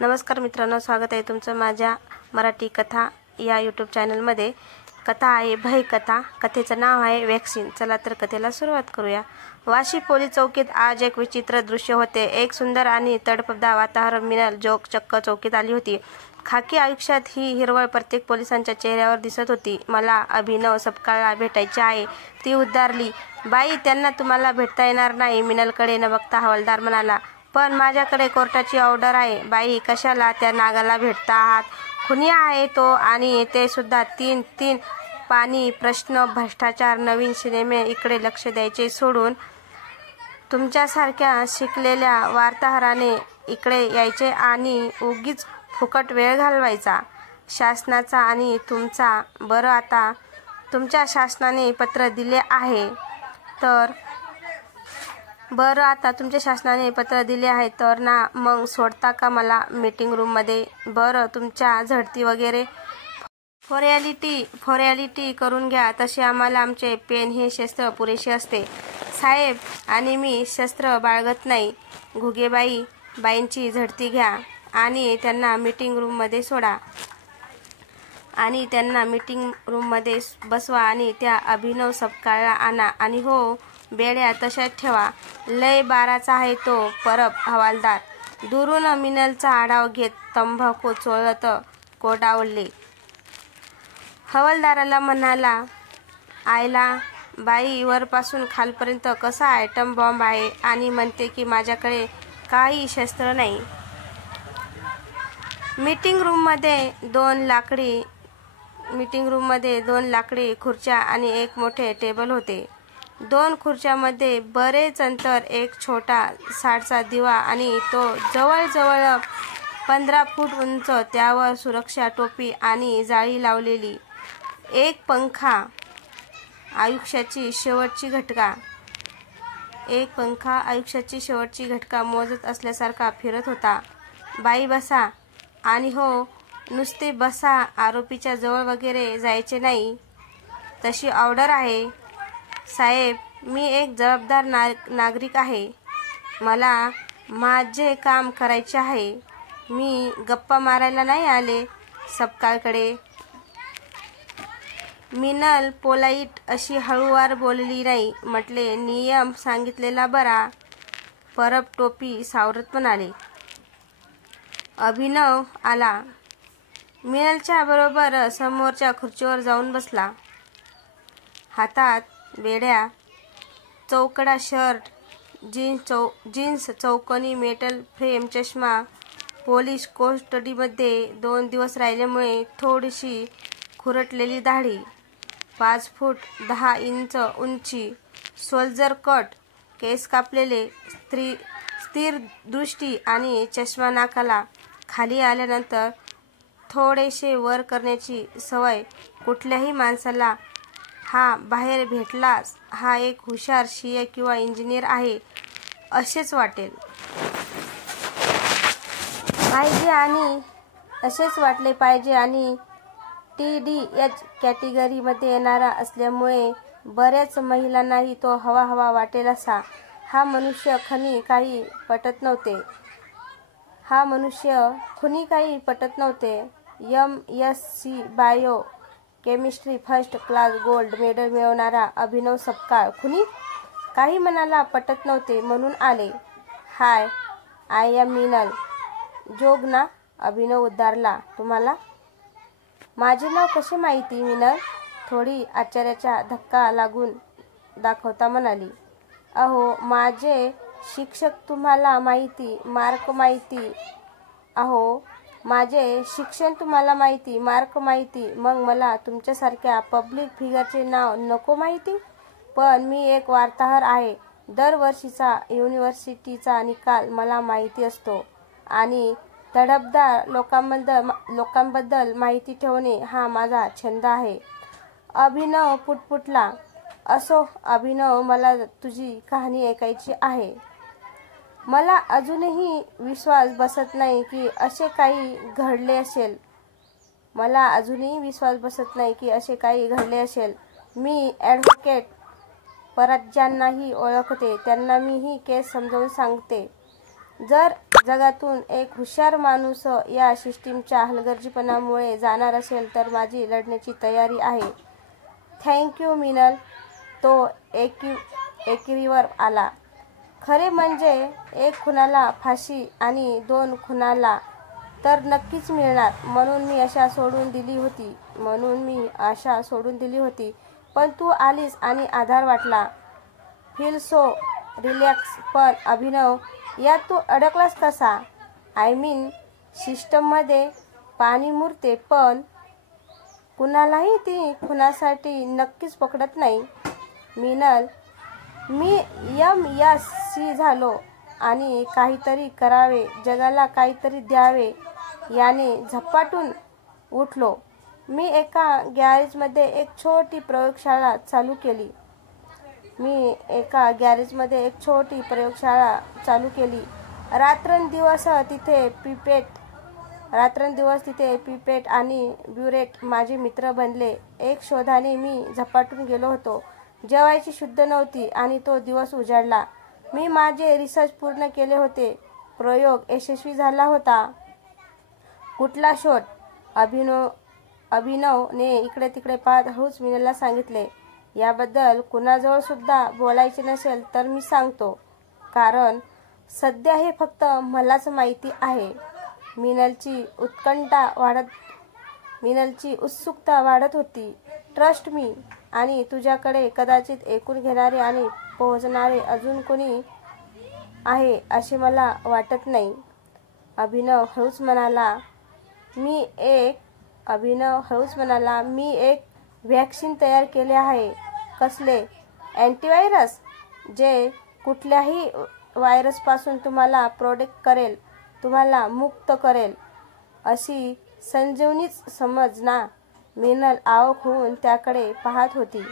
नमस्कार मित्रांनो, स्वागत आहे तुमचं माझ्या मराठी कथा या यूट्यूब चॅनलमध्ये। कथा आहे भय कथा। कथेचं नाव आहे वॅक्सिन। चला तर कथेला सुरुवात करूया। वाशी पोलीस चौकीत आज एक विचित्र दृश्य होते। एक सुंदर आणि तडफदार वातावरण। मिनल जोग चक्क चौकीत आली होती। खाकी आयुष्यात ही हिरवळ प्रत्येक पोलिसांच्या चेहऱ्यावर दिसत होती। मला अभिनव सपकाळला भेटायचे आहे, ती उद्गारली। बाई, त्यांना तुम्हाला भेटता येणार नाही, मिनलकडे न बघता हवालदार म्हणाला। पण माझ्याकडे कोर्टाची ऑर्डर आहे। बाई, कशाला त्या नागाला भेटता आहात? खुनी आहे तो, आणि ते सुद्धा तीन पाणी प्रश्न, भ्रष्टाचार, नवीन सिनेमे इकडे लक्ष द्यायचे सोडून तुमच्यासारख्या शिकलेल्या वार्ताहराने इकडे यायचे आणि उगीच फुकट वेळ घालवायचा। शासनाचा आणि तुमचा। बरं, आता तुमच्या शासनाने पत्र दिले आहे तर ना, मग सोडता का मला मीटिंग रूममध्ये? बरं, तुमच्या झडती वगैरे फॉर्मॅलिटी करून घ्या, तसे आम्हाला आमचे पेन हे शस्त्र पुरेसे असते साहेब, आणि मी शस्त्र बाळगत नाही। बाईंची झडती घ्या आणि त्यांना मीटिंग रूममध्ये सोडा आणि त्यांना मीटिंग रूममध्ये बसवा आणि त्या अभिनव सपकाळला आणा, आणि हो, बेड्या तशाच ठेवा। लय बाराचा आहे तो परब हवालदार। दुरून मिनलचा आढावा घेत तंबाखू चोळत कोडावले। हवालदाराला म्हणाला, आयला बाई, वरपासून खालपर्यंत कसा आयटम बॉम्ब आहे, आणि म्हणते की माझ्याकडे काही शस्त्र नाही। मीटिंग रूममध्ये दोन लाकडी खुर्च्या आणि एक मोठे टेबल होते। दोन खुर्च्यांमध्ये बरेच अंतर, एक छोटा साठचा दिवा आणि तो जवळजवळ 15 फूट उंच, त्यावर सुरक्षा टोपी आणि जाळी लावलेली एक पंखा आयुष्याची शेवटची घटका मोजत असल्यासारखा फिरत होता। बाई बसा, आणि हो, नुसते बसा, आरोपीच्या जवळ वगैरे जायचे नाही, तशी ऑर्डर आहे साहेब। मी एक जबाबदार नागरिक आहे, मला माझे काम करायचे आहे, मी गप्पा मारायला नाही आले सपकाळकडे। मिनल पोलाईट अशी हळूवार बोलली नाही, म्हटले, नियम सांगितलेला बरा, परब टोपी सावरत म्हणाले। अभिनव आला। मिनलच्या बरोबर समोरच्या खुर्चीवर जाऊन बसला। हातात बेड्या, चौकडा शर्ट, जीन्स, चौकोनी मेटल फ्रेम चष्मा, पोलीस कोस्टडीमध्ये 2 दिवस राहिल्यामुळे थोडीशी खुरटलेली दाढी, 5 फूट 10 इंच उंची, सोल्जर कट, केस कापलेले, स्थिर दृष्टी आणि चष्मा नाकाला खाली आल्यानंतर थोडेसे वर करण्याची सवय कुठल्याही माणसाला हा बाहेर भेटलाच हा एक हुशार सीए किंवा इंजिनियर आहे असेच वाटेल पाहिजे, आणि असेच वाटले पाहिजे। आणि TDH कॅटेगरीमध्ये येणारा असल्यामुळे बऱ्याच महिलांनाही तो हवा वाटेल असा। हा मनुष्य खुनी काही पटत नव्हते। MSc bio chemistry first class gold medal मिळवणारा अभिनव सपकाळ खुनी काही मनाला पटत नव्हते, म्हणून आले। हाय, आय एम मिनल जोग ना, अभिनव उद्गारला। तुम्हाला माझे नाव कसे माहिती? मिनल थोडी आश्चर्याचा धक्का लागून दाखवता म्हणाली। अहो, माझे शिक्षक तुम्हाला माहिती, मार्क माहिती। अहो, माझे शिक्षण तुम्हाला माहिती, मार्क माहिती, मग मला तुमच्यासारख्या पब्लिक फिगरचे नाव नको माहिती? पण मी एक वार्ताहर आहे, दरवर्षीचा युनिव्हर्सिटीचा निकाल मला माहिती असतो, आणि तडफदार लोकांबद्दल माहिती ठेवणे हा माझा छंद आहे। अभिनव पुटपुटला। असो अभिनव, मला तुझी कहाणी ऐकायची आहे। मला अजूनही विश्वास बसत नाही की असे काही घडले असेल। मी ॲडव्होकेट पराज्यांनाही ओळखते, त्यांना मी ही केस समजावून सांगते। जर जगातून एक हुशार माणूस या सिस्टीमच्या हलगर्जीपणामुळे जाणार असेल तर माझी लढण्याची तयारी आहे. थँक्यू मिनल. तो एकेरीवर आला. खरे म्हणजे एक खुनाला फाशी आणि 2 खुनाला तर नक्कीच मिळणार म्हणून मी आशा सोडून दिली होती. पण तू आलीस आणि आधार वाटला. Feel so relax. पण अभिनव, यात तू अडकलास कसा? आय मीन सिस्टममध्ये पाणी मुरते पण कुणालाही ती खुनासाठी नक्कीच पकडत नाही. मिनल, मी MSc झालो आणि काहीतरी करावे, जगाला काहीतरी द्यावे याने झपाटून उठलो. मी एका गॅरेजमध्ये एक छोटी प्रयोगशाळा चालू केली. रात्रंदिवस तिथे पिपेट आणि ब्युरेट माझे मित्र बनले. एक शोधाने मी झपाटून गेलो होतो. जेवायची शुद्ध नव्हती आणि तो दिवस उजाडला. मी माझे रिसर्च पूर्ण केले होते. प्रयोग यशस्वी झाला होता. कुठला शोध? अभिनवने इकडे तिकडे पाहत हळूच मिनलला सांगितले. याबद्दल कुणाजवळ सुद्धा बोलायचे नसेल तर मी सांगतो, कारण सध्या हे फक्त मलाच माहिती आहे. मिनलची उत्सुकता वाढत होती. Trust me. आणि तुझ्याकडे कदाचित ऐकून घेणारे आणि पोहोचणारे अजून कोणी आहे असे मला वाटत नाही. अभिनव हळूच म्हणाला, मी एक व्हॅक्सिन तयार केले आहे. कसले? अँटीव्हायरस, जे कुठल्याही व्हायरसपासून तुम्हाला प्रोटेक्ट करेल, तुम्हाला मुक्त करेल. अशी संजीवनीच समज ना. मिनल अवाक होऊन त्याकडे पाहत होती.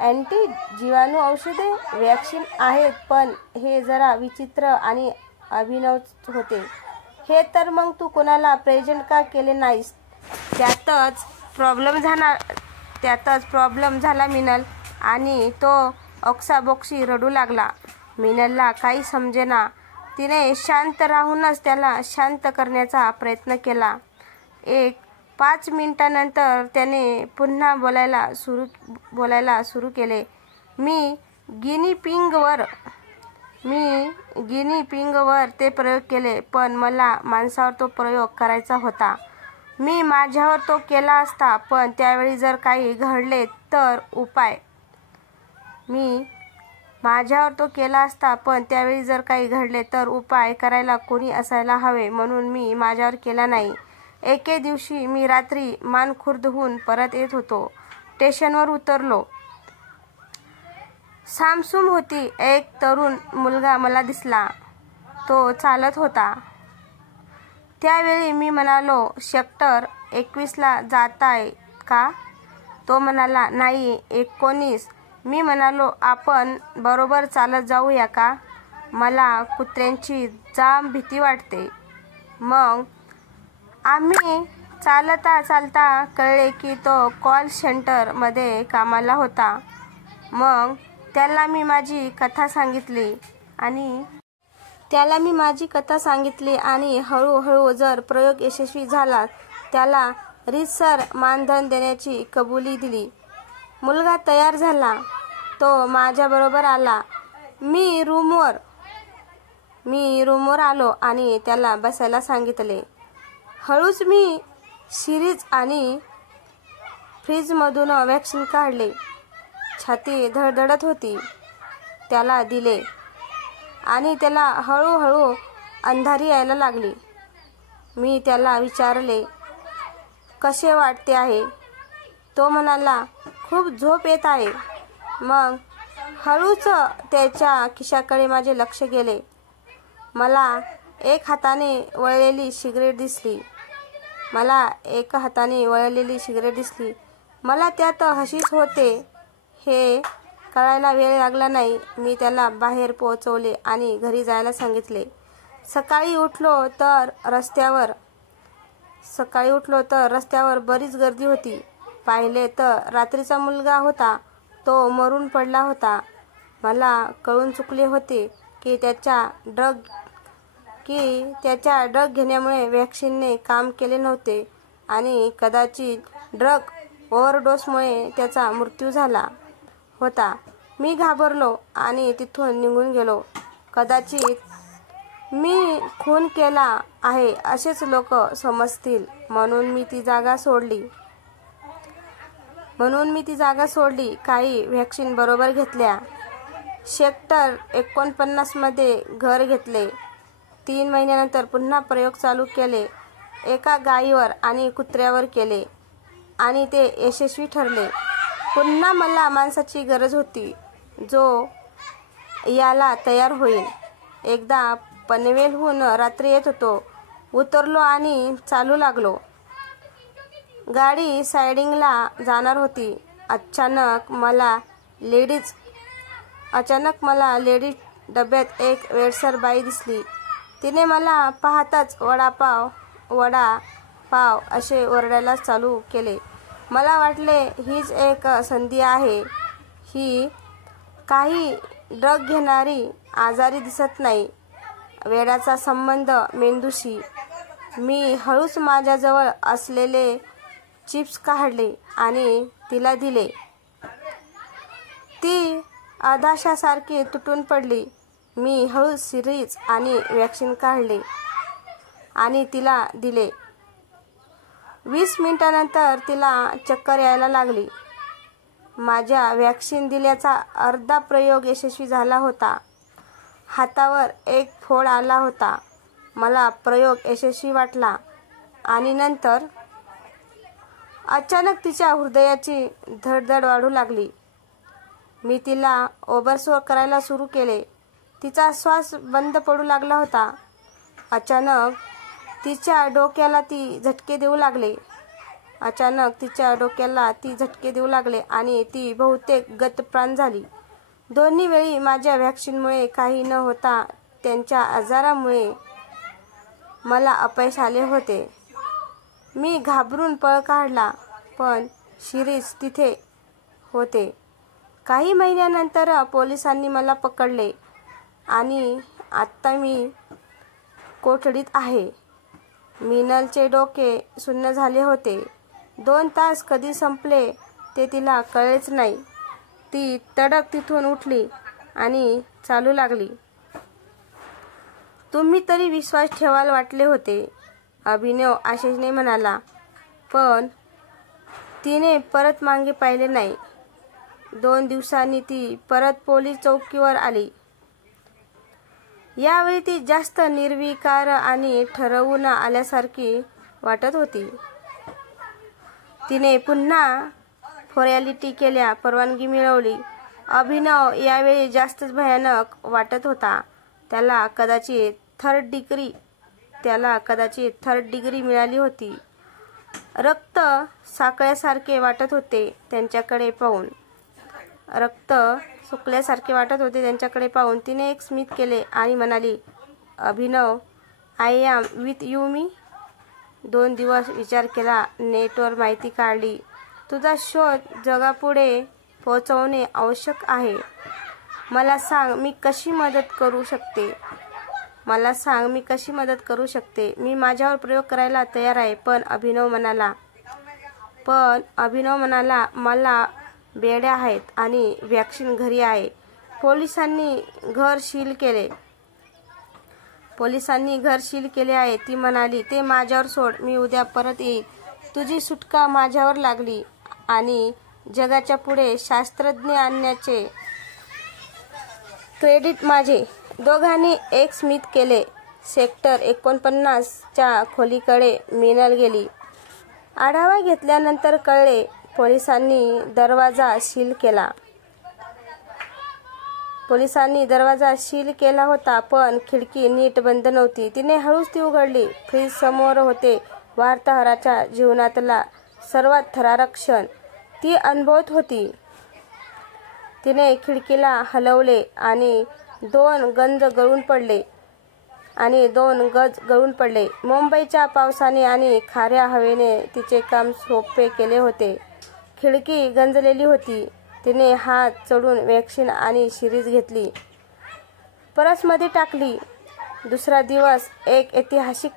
अँटी जीवाणू औषधे? व्हॅक्सिन आहेत, पण हे जरा विचित्र आणि अभिनव होते. हे तर मग तू कोणाला प्रेझेंट का केले नाहीस? त्यातच प्रॉब्लेम झाला मिनल. आणि तो ओक्साबोक्शी रडू लागला. मिनलला काही समजेना. तिने शांत राहूनच त्याला शांत करण्याचा प्रयत्न केला. 5 मिनिटांनंतर त्याने पुन्हा बोलायला सुरू केले. मी गिनी पिंगवर ते प्रयोग केले, पण मला माणसावर तो प्रयोग करायचा होता. मी माझ्यावर तो केला असता, पण त्यावेळी जर काही घडले तर उपाय करायला कोणी असायला हवे, म्हणून मी माझ्यावर केला नाही. एके दिवशी मी रात्री मानखुर्दहून परत येत होतो. स्टेशनवर उतरलो. सामसूम होती. एक तरुण मुलगा मला दिसला. तो चालत होता. त्यावेळी मी म्हणालो, सेक्टर 21ला जाताय का? तो म्हणाला, नाही, 19. मी म्हणालो, आपण बरोबर चालत जाऊया का? मला कुत्र्यांची जाम भीती वाटते. मग आम्ही चालता कळले की तो कॉल सेंटरमध्ये कामाला होता. मग त्याला मी माझी कथा सांगितली आणि हळूहळू जर प्रयोग यशस्वी झाला त्याला रीतसर मानधन देण्याची कबुली दिली. मुलगा तयार झाला. तो माझ्याबरोबर आला. मी रूमवर आलो आणि त्याला बसायला सांगितले. हळूच मी सिरीज आणि फ्रीजमधून व्हॅक्सिन काढले. छाती धडधडत होती. त्याला दिले आणि त्याला हळूहळू अंधारी यायला लागली. मी त्याला विचारले, कसे वाटते आहे? तो म्हणाला, खूप झोप येत आहे. मग हळूच त्याच्या खिशाकडे माझे लक्ष गेले. मला एका हाताने वळलेली सिगारेट दिसली. मला त्यात हसीच होते हे कळायला वेळ लागला नाही. मी त्याला बाहेर पोहोचवले आणि घरी जायला सांगितले. सकाळी उठलो तर रस्त्यावर बरीच गर्दी होती. पाहिले तर रात्रीचा मुलगा होता. तो मरून पडला होता. मला कळून चुकले होते की त्याच्या की त्याच्या ड्रग घेण्यामुळे व्हॅक्सिनने काम केले नव्हते आणि कदाचित ड्रग ओव्हरडोसमुळे त्याचा मृत्यू झाला होता. मी घाबरलो आणि तिथून निघून गेलो. कदाचित मी खून केला आहे असेच लोक समजतील म्हणून मी ती जागा सोडली. काही व्हॅक्सिन बरोबर घेतल्या. सेक्टर 49 मध्ये घर घेतले. 3 महिन्यानंतर पुन्हा प्रयोग चालू केले. एका गायीवर आणि कुत्र्यावर केले आणि ते यशस्वी ठरले. पुन्हा मला माणसाची गरज होती जो याला तयार होईल. एकदा पनवेलहून रात्री येत होतो. उतरलो आणि चालू लागलो. गाडी सायडिंगला जाणार होती. अचानक मला लेडीज डब्यात एक वेडसर बाई दिसली. तिने मला पाहताच वडापाव असे ओरडायला चालू केले. मला वाटले हीच एक संधी आहे. ही काही ड्रग घेणारी आजारी दिसत नाही. वेड्याचा संबंध मेंदूशी. मी हळूच माझ्याजवळ असलेले चिप्स काढले आणि तिला दिले. ती अधाशासारखी तुटून पडली. मी हळूच सिरीज आणि व्हॅक्सिन काढले आणि तिला दिले. 20 मिनिटांनंतर तिला चक्कर यायला लागली. माझ्या व्हॅक्सिन दिल्याचा अर्धा प्रयोग यशस्वी झाला होता. हातावर एक फोड आला होता. मला प्रयोग यशस्वी वाटला आणि नंतर अचानक तिच्या हृदयाची धडधड वाढू लागली. मी तिला ओबरसोर करायला सुरू केले. तिचा श्वास बंद पडू लागला होता. अचानक तिच्या डोक्याला ती झटके देऊ लागले आणि ती बहुतेक गतप्राण झाली. दोन्ही वेळी माझ्या व्हॅक्सिनमुळे काही न होता त्यांच्या आजारामुळे मला अपयश आले होते. मी घाबरून पळ काढला पण शिरीष तिथे होते. काही महिन्यानंतर पोलिसांनी मला पकडले आणि आत्ता मी कोठडीत आहे. मिनलचे डोके सुन्न झाले होते. 2 तास कधी संपले ते तिला कळलेच नाही. ती तडक तिथून उठली आणि चालू लागली. तुम्ही तरी विश्वास ठेवाल वाटले होते, अभिनव आशेने म्हणाला. पण तिने परत मागे पाहिले नाही. 2 दिवसांनी ती परत पोलीस चौकीवर आली. यावेळी ती जास्त निर्विकार आणि ठरवून आल्यासारखी वाटत होती. तिने पुन्हा फॉर्मॅलिटी केल्या. परवानगी मिळवली. अभिनव यावेळी जास्तच भयानक वाटत होता. त्याला कदाचित थर्ड डिग्री मिळाली होती. रक्त साकळ्यासारखे वाटत होते त्यांच्याकडे पाहून. तिने एक स्मित केले आणि म्हणाली, अभिनव, आय एम विथ यू. मी 2 दिवस विचार केला. नेटवर माहिती काढली. तुझा शोध जगापुढे पोहोचवणे आवश्यक आहे. मला सांग मी कशी मदत करू शकते. मी माझ्यावर प्रयोग करायला तयार आहे. पण अभिनव म्हणाला, मला बेड्या आहेत आणि व्हॅक्सिन घरी आहे. पोलिसांनी घर सील केले आहे. ती म्हणाली, ते माझ्यावर सोड. मी उद्या परत येईल. तुझी सुटका माझ्यावर लागली आणि जगाच्या पुढे शास्त्रज्ञ आणण्याचे क्रेडिट माझे. दोघांनी एक स्मित केले. सेक्टर 49 च्या खोलीकडे मिनल गेली. आढावा घेतल्यानंतर कळले पोलिसांनी दरवाजा सील केला होता पण खिडकी नीट बंद नव्हती. तिने हळूच ती उघडली. फ्रीज समोर होते. वार्ताहराच्या जीवनातला सर्वात थरारक क्षण ती अनुभवत होती. तिने खिडकीला हलवले आणि 2 गज गळून पडले. मुंबईच्या पावसाने आणि खाऱ्या हवेने तिचे काम सोपे केले होते. खिडकी गंजलेली होती. तिने हात चढून व्हॅक्सिन आणि सिरीज घेतली. पर्समध्ये टाकली. दुसरा दिवस एक ऐतिहासिक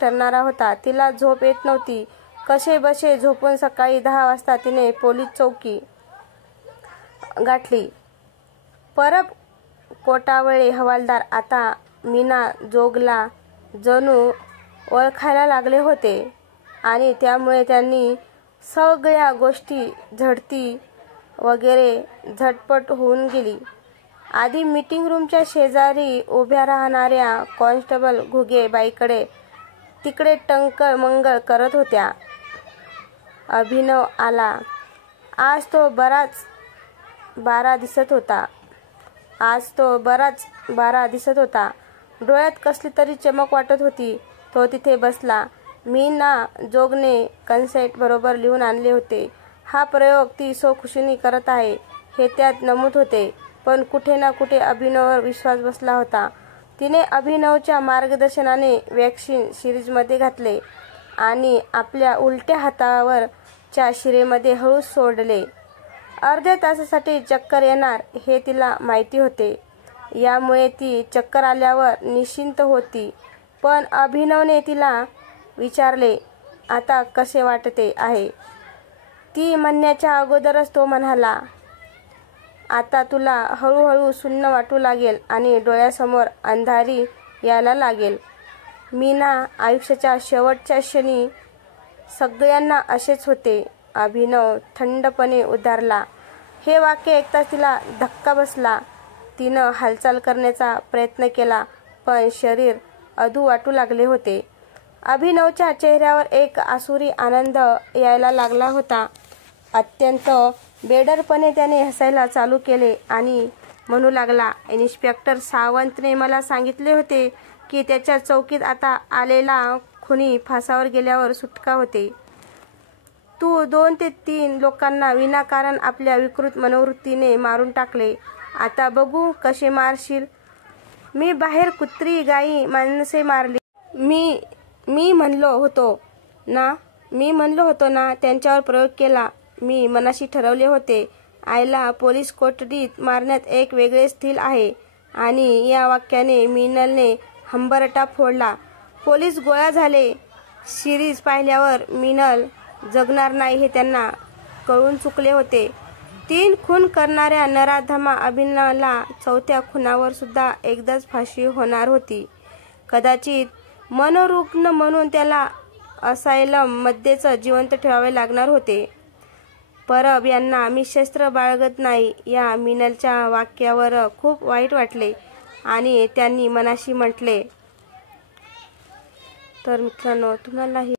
ठरणारा होता. तिला झोप येत नव्हती. कसेबसे झोपून सकाळी 10 वाजता तिने पोलीस चौकी गाठली. परब कोटावळे हवालदार आता मीना जोगला जणू ओळखायला लागले होते आणि त्यामुळे त्यांनी सगळ्या गोष्टी झडती वगैरे झटपट होऊन गेली. आधी मीटिंग रूमच्या शेजारी उभ्या राहणाऱ्या कॉन्स्टेबल घुगे बाईकडे तिकडे टंकळ मंगळ करत होत्या. अभिनव आला. आज तो बराच बारा दिसत होता. डोळ्यात कसली तरी चमक वाटत होती. तो तिथे बसला. मीना जोगने कन्सेंट बरोबर लिहून आणले होते. हा प्रयोग ती सो खुशीने करत आहे हे त्यात नमूद होते. पण कुठे ना कुठे अभिनववर विश्वास बसला होता. तिने अभिनवच्या मार्गदर्शनाने वॅक्सिन सिरीजमध्ये घातले आणि आपल्या उलट्या हातावर च्या शिरेमध्ये हळूच सोडले. अर्ध्या तासासाठी चक्कर येणार हे तिला माहिती होते. यामुळे ती चक्कर आल्यावर निश्चिंत होती. पण अभिनवने तिला विचारले, आता कसे वाटते आहे? ती म्हणण्याच्या अगोदरच तो म्हणाला, आता तुला हळूहळू सुन्न वाटू लागेल आणि डोळ्यासमोर अंधारी यायला लागेल. मीना, आयुष्याच्या शेवटच्या क्षणी सगळ्यांना असेच होते. अभिनव थंडपणे उद्गारला. हे वाक्य ऐकताच तिला धक्का बसला. तिनं हालचाल करण्याचा प्रयत्न केला पण शरीर अधू वाटू लागले होते. अभिनवच्या चेहऱ्यावर एक आसुरी आनंद यायला लागला होता. अत्यंत बेडरपणे त्याने हसायला चालू केले आणि म्हणू लागला, इन्स्पेक्टर सावंतने मला सांगितले होते की त्याच्या चौकीत आता आलेला खुनी फासावर गेल्यावर सुटका होते. तू 2 ते 3 लोकांना विनाकारण आपल्या विकृत मनोवृत्तीने मारून टाकले. आता बघू कसे मारशील. मी बाहेर कुत्री, गायी, माणसे मारली. मी म्हणलो होतो ना त्यांच्यावर प्रयोग केला. मी मनाशी ठरवले होते. आईला पोलीस कोठडीत मारण्यात एक वेगळेच थ्रिल आहे. आणि या वाक्याने मिनलने हंबरटा फोडला. पोलीस गोळा झाले. सिरीज पाहिल्यावर मिनल जगणार नाही हे त्यांना कळून चुकले होते. 3 खून करणाऱ्या नराधमा अभिनवला 4थ्या खुनावर सुद्धा एकदाच फाशी होणार होती. कदाचित मनोरुग्ण म्हणून त्याला असायलम मध्येच जिवंत ठेवावे लागणार होते. परब यांना मी शस्त्र बाळगत नाही या मिनलच्या वाक्यावर खूप वाईट वाटले आणि त्यांनी मनाशी म्हटले, तर मित्रांनो तुम्हालाही